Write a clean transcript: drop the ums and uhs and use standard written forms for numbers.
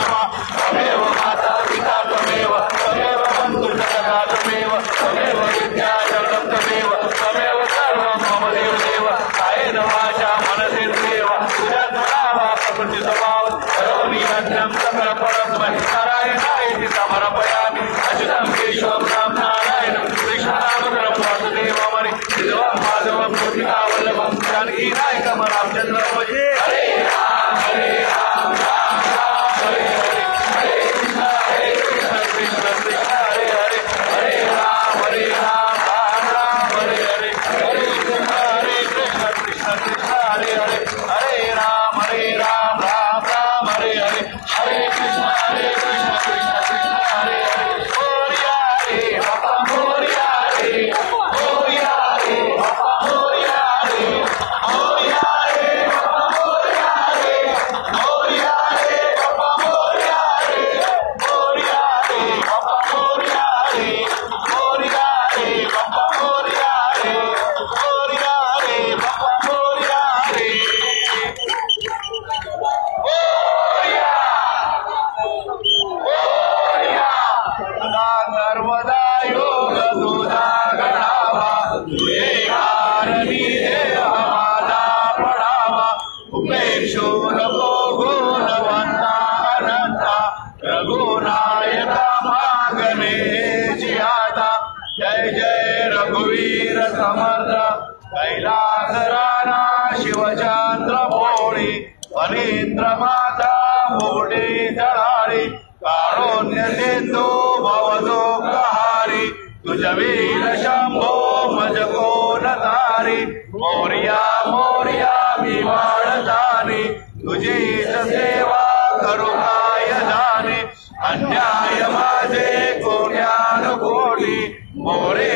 नमः त्वमेव माता पिता त्वमेव त्वमेव बन्धुश्च सखा त्वमेव त्वमेव विद्या जगतं त्वमेव त्वमेव सर्वं मम देवदेव कायेन वाचा मनसेन्द्रियेव तुझ्या नावा प्रकृती स्वभाव करोमि यज्ञं सकलफलं नारायणायेति समर्पयामि अच्युतं केशवं राम नारायणं कृष्णनामधरं वासुदेवमणि विधवं माधवं गोपिकावल्लभं जानकीनायकं रामचन्द्रं भजे हरे राम राम राम हरे हरे हरे कृष्ण कृष्ण कृष्ण हरे हरे हरे राम राम राम हरे हरे हरे कृष्ण कृष्ण कृष्ण हरे हरे हरे राम राम राम हरे हरे हरे कृष्ण कृष्ण कृष्ण हरे हरे मोरया रे बाबा मोरया रे मोरया रे बाबा मोरया रे मोरया रे बाबा मोरया रे मोरया रे बाबा मोरया रे मोरया रे बाबा मोरया रे मोरया रे बाबा मोरया रे मोरया रे बाबा मोरया रे नर्मदा योग दुधा गणावा तुझे कारणी देह माझा पडावा उपेक्षो नको गुणवंता अनंता रघुनायका मागणे जियाता जय जय रघुवीर समर्थ कैलास राणा शिवचंद्र भोळी फणींद्र माता मोठी तळारी कारुण्य सिंधू भवदुःखहारी तुझ वीर शंभो मज कोण तारी मोरया मोरया मी बाळजानी तुझीच सेवा करू काय जाणे अन्याय माझे कोण्यानुकोटी मोरे